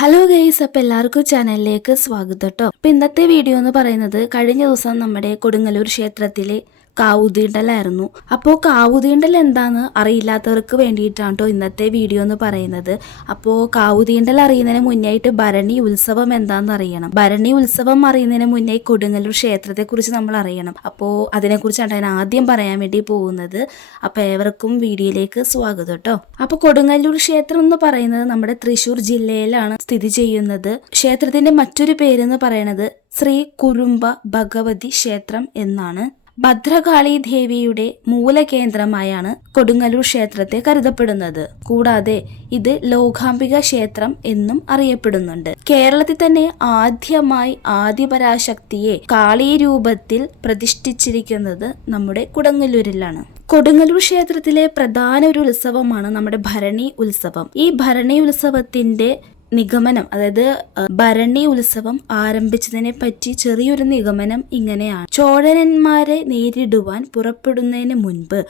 Hello guys അപ്പോൾ എല്ലാവർക്കും ചാനലിലേക്ക് സ്വാഗതം കേട്ടോ അപ്പോൾ ഇന്നത്തെ വീഡിയോ എന്ന് പറയുന്നത് കഴിഞ്ഞ ദിവസം നമ്മുടെ കൊടുങ്ങല്ലൂർ ക്ഷേത്രത്തിലെ കാവുതീണ്ടലായിരുന്നു. അപ്പോൾ കാവുതീണ്ടൽ എന്താന്ന് അറിയില്ലാത്തവർക്ക് വേണ്ടിയിട്ടാണ് കേട്ടോ ഇന്നത്തെ വീഡിയോ എന്ന് പറയുന്നത്. അപ്പോൾ കാവുതീണ്ടൽ അറിയുന്നതിന് മുന്നായിട്ട് ഭരണി ഉത്സവം എന്താണെന്ന് അറിയണം. ഭരണി ഉത്സവം അറിയുന്നതിന് മുന്നേ കൊടുങ്ങല്ലൂർ ക്ഷേത്രത്തെക്കുറിച്ച് നമ്മൾ അറിയണം. അപ്പോൾ അതിനെക്കുറിച്ചാണ് ഞാൻ ആദ്യം പറയാൻ വേണ്ടി പോകുന്നത്. അപ്പോൾ ഏവർക്കും വീഡിയോയിലേക്ക് സ്വാഗതം കേട്ടോ അപ്പോൾ കൊടുങ്ങല്ലൂർ ക്ഷേത്രം എന്ന് പറയുന്നത് നമ്മുടെ തൃശ്ശൂർ ജില്ലയിലാണ് സ്ഥിതി ചെയ്യുന്നത്. ക്ഷേത്രത്തിന്റെ മറ്റൊരു പേരെന്ന് പറയുന്നത് ശ്രീ കുറുമ്പ ഭഗവതി ക്ഷേത്രം എന്നാണ്. ഭദ്രകാളി ദേവിയുടെ മൂലകേന്ദ്രമായാണ് കൊടുങ്ങല്ലൂർ ക്ഷേത്രത്തെ കരുതപ്പെടുന്നത്. കൂടാതെ ഇത് ലോകാംബിക ക്ഷേത്രം എന്നും അറിയപ്പെടുന്നുണ്ട്. കേരളത്തിൽ തന്നെ ആദ്യമായി ആദിപരാശക്തിയെ കാളി രൂപത്തിൽ പ്രതിഷ്ഠിച്ചിരിക്കുന്നത് നമ്മുടെ കൊടുങ്ങല്ലൂരിലാണ്. കൊടുങ്ങല്ലൂർ ക്ഷേത്രത്തിലെ പ്രധാന ഒരു ഉത്സവമാണ് നമ്മുടെ ഭരണി ഉത്സവം. ഈ ഭരണി ഉത്സവത്തിന്റെ നിഗമനം അതായത് ഭരണി ഉത്സവം ആരംഭിച്ചതിനെ പറ്റി ചെറിയൊരു നിഗമനം ഇങ്ങനെയാണ്. ചോഴരന്മാരെ നേരിടുവാൻ പുറപ്പെടുന്നതിന് മുൻപ്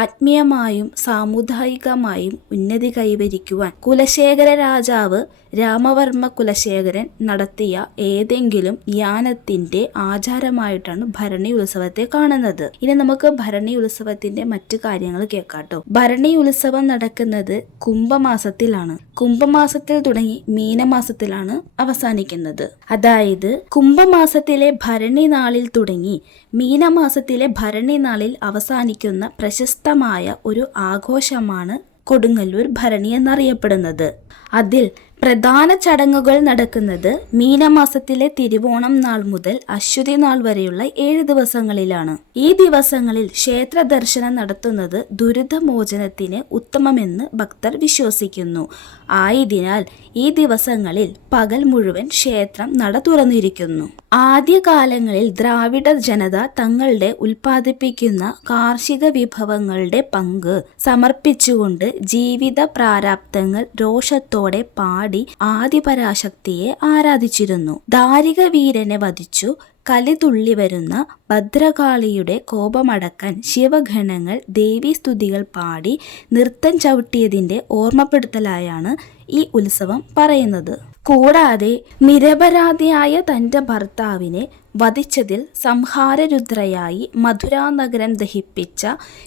ആത്മീയമായും സാമുദായികമായും ഉന്നതി കൈവരിക്കുവാൻ കുലശേഖര രാജാവ് രാമവർമ്മ കുലശേഖരൻ നടത്തിയ ഏതെങ്കിലും യാനത്തിന്റെ ആചാരമായിട്ടാണ് ഭരണി ഉത്സവത്തെ കാണുന്നത്. ഇനി നമുക്ക് ഭരണി ഉത്സവത്തിന്റെ മറ്റു കാര്യങ്ങൾ കേൾക്കാട്ടോ ഭരണി ഉത്സവം നടക്കുന്നത് കുംഭമാസത്തിലാണ്. കുംഭമാസത്തിൽ തുടങ്ങി മീനമാസത്തിലാണ് അവസാനിക്കുന്നത്. അതായത് കുംഭമാസത്തിലെ ഭരണി നാളിൽ തുടങ്ങി മീനമാസത്തിലെ ഭരണി നാളിൽ അവസാനിക്കുന്ന പ്രശസ്തമായ ഒരു ആഘോഷമാണ് കൊടുങ്ങല്ലൂർ ഭരണി എന്നറിയപ്പെടുന്നത്. അതിൽ പ്രധാന ചടങ്ങുകൾ നടക്കുന്നത് മീനമാസത്തിലെ തിരുവോണം നാൾ മുതൽ അശ്വതി നാൾ വരെയുള്ള ഏഴ് ദിവസങ്ങളിലാണ്. ഈ ദിവസങ്ങളിൽ ക്ഷേത്ര ദർശനം നടത്തുന്നത് ദുരിതമോചനത്തിന് ഉത്തമമെന്ന് ഭക്തർ വിശ്വസിക്കുന്നു. ആയതിനാൽ ഈ ദിവസങ്ങളിൽ പകൽ മുഴുവൻ ക്ഷേത്രം നട തുറന്നിരിക്കുന്നു. ആദ്യകാലങ്ങളിൽ ദ്രാവിഡ ജനത തങ്ങളുടെ ഉൽപ്പാദിപ്പിക്കുന്ന കാർഷിക വിഭവങ്ങളുടെ പങ്ക് സമർപ്പിച്ചുകൊണ്ട് ജീവിത പ്രാരാബ്ദങ്ങൾ രോഷത്തോടെ പാടി ആദിപരാശക്തിയെ ആരാധിച്ചിരുന്നു. ദാരിക വീരനെ വധിച്ചു. കലിതുള്ളി വരുന്ന ഭദ്രകാളിയുടെ കോപമടക്കാൻ ശിവഗണങ്ങൾ ദേവീസ്തുതികൾ പാടി നൃത്തം ചവിട്ടിയതിന്റെ ഓർമ്മപ്പെടുത്തലായാണ് ഈ ഉത്സവം പറയുന്നത്. കൂടാതെ നിരപരാധിയായ തന്റെ ഭർത്താവിനെ വധിച്ചതിൽ സംഹാരരുദ്രയായി മധുരാനഗരം ദഹിപ്പിച്ച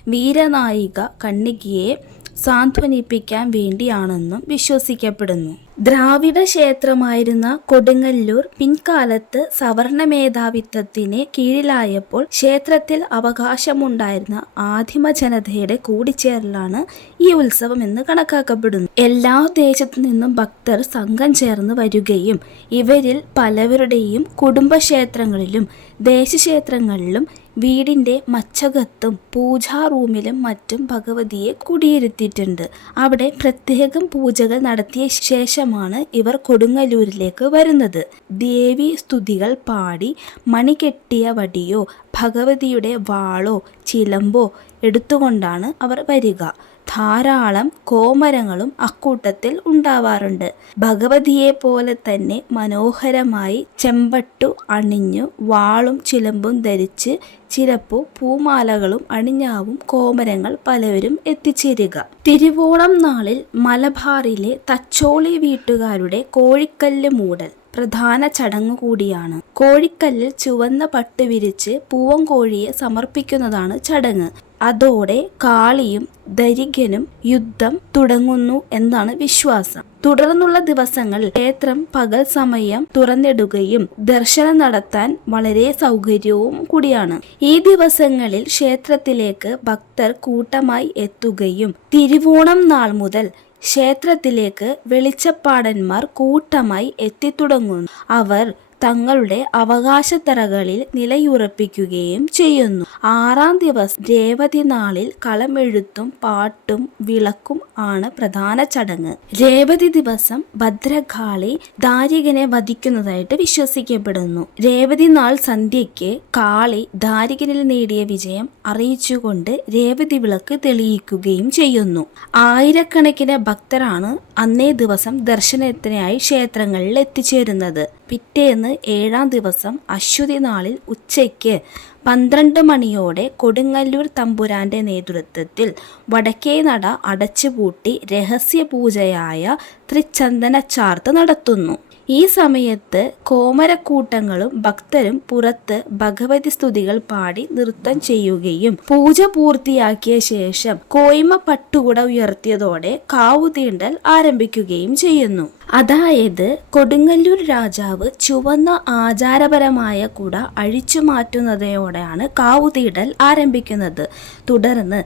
വീരനായിക കണ്ണികിയെ സാന്ത്വനിപ്പിക്കാൻ വേണ്ടിയാണെന്നും വിശ്വസിക്കപ്പെടുന്നു. ദ്രാവിഡ ക്ഷേത്രമായിരുന്ന കൊടുങ്ങല്ലൂർ പിൻകാലത്ത് സവർണ മേധാവിത്വത്തിന് കീഴിലായപ്പോൾ ക്ഷേത്രത്തിൽ അവകാശമുണ്ടായിരുന്ന ആദിമ ജനതയുടെ കൂടിച്ചേരലാണ് ഈ ഉത്സവം എന്ന് കണക്കാക്കപ്പെടുന്നു. എല്ലാ ദേശത്തു നിന്നും ഭക്തർ സംഘം ചേർന്ന് വരികയും ഇവരിൽ പലവരുടെയും കുടുംബക്ഷേത്രങ്ങളിലും ദേശക്ഷേത്രങ്ങളിലും വീടിന്റെ മച്ചകത്തും പൂജാ റൂമിലും മറ്റും ഭഗവതിയെ കുടിയിരുത്തിയിട്ടുണ്ട്. അവിടെ പ്രത്യേകം പൂജകൾ നടത്തിയ ശേഷമാണ് ഇവർ കൊടുങ്ങല്ലൂരിലേക്ക് വരുന്നത്. ദേവി സ്തുതികൾ പാടി മണികെട്ടിയ വടിയോ ഭഗവതിയുടെ വാളോ ചിലമ്പോ എടുത്തുകൊണ്ടാണ് അവർ വരിക. ധാരാളം കോമരങ്ങളും അക്കൂട്ടത്തിൽ ഉണ്ടാവാറുണ്ട്. ഭഗവതിയെ പോലെ തന്നെ മനോഹരമായി ചെമ്പട്ടു അണിഞ്ഞു വാളും ചിലമ്പും ധരിച്ച് ചിലപ്പോ പൂമാലകളും അണിഞ്ഞാവും കോമരങ്ങൾ പലവരും എത്തിച്ചേരുക. തിരുവോണം നാളിൽ മലബാറിലെ തച്ചോളി വീട്ടുകാരുടെ കോഴിക്കല്ല് മൂടൽ പ്രധാന ചടങ്ങ് കൂടിയാണ്. കോഴിക്കല്ലിൽ ചുവന്ന പട്ട് വിരിച്ച് പൂവൻകോഴിയെ സമർപ്പിക്കുന്നതാണ് ചടങ്ങ്. അതോടെ കാളിയും ദരികനും യുദ്ധം തുടങ്ങുന്നു എന്നാണ് വിശ്വാസം. തുടർന്നുള്ള ദിവസങ്ങൾ ക്ഷേത്രം പകൽ സമയം തുറന്നിടുകയും ദർശനം നടത്താൻ വളരെ സൗകര്യവും കൂടിയാണ്. ഈ ദിവസങ്ങളിൽ ക്ഷേത്രത്തിലേക്ക് ഭക്തർ കൂട്ടമായി എത്തുകയും തിരുവോണം നാൾ മുതൽ ക്ഷേത്രത്തിലേക്ക് വെളിച്ചപ്പാടന്മാർ കൂട്ടമായി എത്തിത്തുടങ്ങുന്നു. അവർ തങ്ങളുടെ അവകാശത്തറകളിൽ നിലയുറപ്പിക്കുകയും ചെയ്യുന്നു. ആറാം ദിവസം രേവതി നാളിൽ കളമെഴുത്തും പാട്ടും വിളക്കും ആണ് പ്രധാന ചടങ്ങ്. രേവതി ദിവസം ഭദ്രകാളി ദാരികനെ വധിക്കുന്നതായിട്ട് വിശ്വസിക്കപ്പെടുന്നു. രേവതി നാൾ സന്ധ്യയ്ക്ക് കാളി ദാരികനിൽ നേടിയ വിജയം അറിയിച്ചുകൊണ്ട് രേവതി വിളക്ക് തെളിയിക്കുകയും ചെയ്യുന്നു. ആയിരക്കണക്കിന് ഭക്തരാണ് അന്നേ ദിവസം ദർശനത്തിനായി ക്ഷേത്രങ്ങളിൽ എത്തിച്ചേരുന്നത്. പിറ്റേന്ന് ഏഴാം ദിവസം അശ്വതി നാളിൽ ഉച്ചയ്ക്ക് പന്ത്രണ്ട് മണിയോടെ കൊടുങ്ങല്ലൂർ തമ്പുരാന്റെ നേതൃത്വത്തിൽ വടക്കേ നട അടച്ചുപൂട്ടി രഹസ്യ പൂജയായ ത്രിചന്ദന ചാർത്ത് നടത്തുന്നു. ഈ സമയത്ത് കോമരക്കൂട്ടങ്ങളും ഭക്തരും പുറത്ത് ഭഗവതി സ്തുതികൾ പാടി നൃത്തം ചെയ്യുകയും പൂജ പൂർത്തിയാക്കിയ ശേഷം കോയ്മ പട്ടുകുട ഉയർത്തിയതോടെ കാവുതീണ്ടൽ ആരംഭിക്കുകയും ചെയ്യുന്നു. അതായത് കൊടുങ്ങല്ലൂർ രാജാവ് ചുവന്ന ആചാരപരമായ കുട അഴിച്ചു മാറ്റുന്നതോടെയാണ് കാവുതീടൽ ആരംഭിക്കുന്നത്. തുടർന്ന്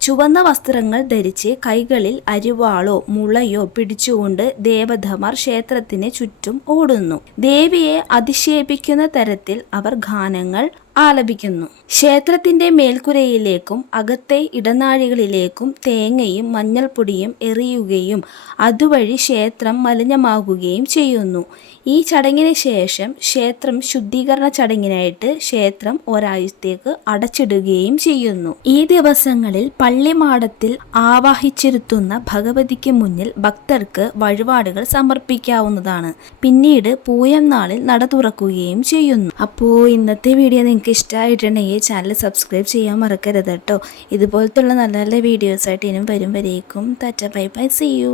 ചുവന്ന വസ്ത്രങ്ങൾ ധരിച്ച് കൈകളിൽ അരിവാളോ മുളയോ പിടിച്ചുകൊണ്ട് ദേവതമാർ ക്ഷേത്രത്തിന് ചുറ്റും ഓടുന്നു. ദേവിയെ അധിക്ഷേപിക്കുന്ന തരത്തിൽ അവർ ഗാനങ്ങൾ ആലപിക്കുന്നു. ക്ഷേത്രത്തിന്റെ മേൽക്കുരയിലേക്കും അകത്തെ ഇടനാഴികളിലേക്കും തേങ്ങയും മഞ്ഞൾപ്പൊടിയും എറിയുകയും അതുവഴി ക്ഷേത്രം മലിനമാകുകയും ചെയ്യുന്നു. ഈ ചടങ്ങിന് ശേഷം ക്ഷേത്രം ശുദ്ധീകരണ ചടങ്ങിനായിട്ട് ക്ഷേത്രം ഒരാഴ്ചത്തേക്ക് അടച്ചിടുകയും ചെയ്യുന്നു. ഈ ദിവസങ്ങളിൽ പള്ളിമാടത്തിൽ ആവാഹിച്ചിരുത്തുന്ന ഭഗവതിക്ക് മുന്നിൽ ഭക്തർക്ക് വഴിപാടുകൾ സമർപ്പിക്കാവുന്നതാണ്. പിന്നീട് പൂയം നാളിൽ നട തുറക്കുകയും ചെയ്യുന്നു. അപ്പോൾ ഇന്നത്തെ വീഡിയോ നിങ്ങൾക്ക് ഇഷ്ടമായിട്ടുണ്ടെങ്കിൽ ചാനൽ സബ്സ്ക്രൈബ് ചെയ്യാൻ മറക്കരുത് കേട്ടോ. ഇതുപോലത്തുള്ള നല്ല നല്ല വീഡിയോസായിട്ട് ഇനിയും വരും വരേക്കും തറ്റ ബൈ ബൈ. See you